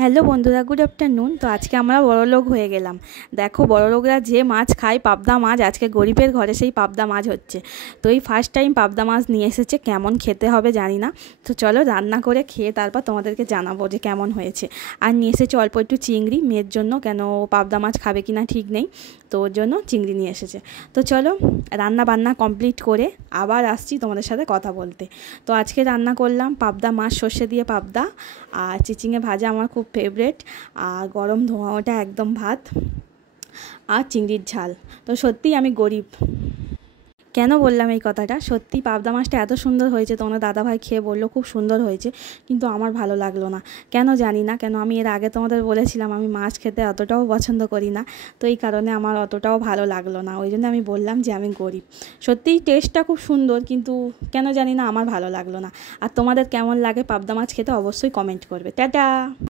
Hello বন্ধুরা, good afternoon. তো আজকে আমরা বড়লোক হয়ে গেলাম। দেখো, বড়লোকরা যে মাছ খায়, পাবদা মাছ, আজকে গরিবের ঘরে সেই পাবদা মাছ হচ্ছে। তো এই ফার্স্ট টাইম পাবদা মাছ নিয়ে এসেছে, কেমন খেতে হবে জানি না। তো চলো রান্না করে খেয়ে তারপর তোমাদেরকে জানাবো যে কেমন হয়েছে। আর নিয়ে এসেছে অল্প একটু চিংড়ি মেয়ের জন্য, কেন পাবদা মাছ খাবে কিনা ঠিক নেই, তো ওর জন্য চিংড়ি নিয়ে এসেছে। তো চলো রান্না বান্না কমপ্লিট করে আবার আসছি তোমাদের সাথে কথা বলতে। তো আজকে রান্না করলাম পাবদা মাছ, সর্ষে দিয়ে পাবদা, আর চিচিঙে ভাজা আমার খুব ফেভারেট, আর গরম ধোঁয়া ওটা একদম ভাত, আর চিংড়ির ঝাল। তো সত্যিই আমি গরিব। কেন বললাম এই কথাটা, সত্যি পাবদা মাছটা এত সুন্দর হয়েছে, তোমার দাদাভাই খেয়ে বললো খুব সুন্দর হয়েছে, কিন্তু আমার ভালো লাগলো না। কেন জানি না, কেন আমি এর আগে তোমাদের বলেছিলাম আমি মাছ খেতে অতটাও পছন্দ করি না, তো এই কারণে আমার অতটাও ভালো লাগলো না। ওই জন্য আমি বললাম যে আমি গরিব। সত্যিই টেস্টটা খুব সুন্দর, কিন্তু কেন জানি না আমার ভালো লাগলো না। আর তোমাদের কেমন লাগে পাবদা মাছ খেতে অবশ্যই কমেন্ট করবে। টাটা।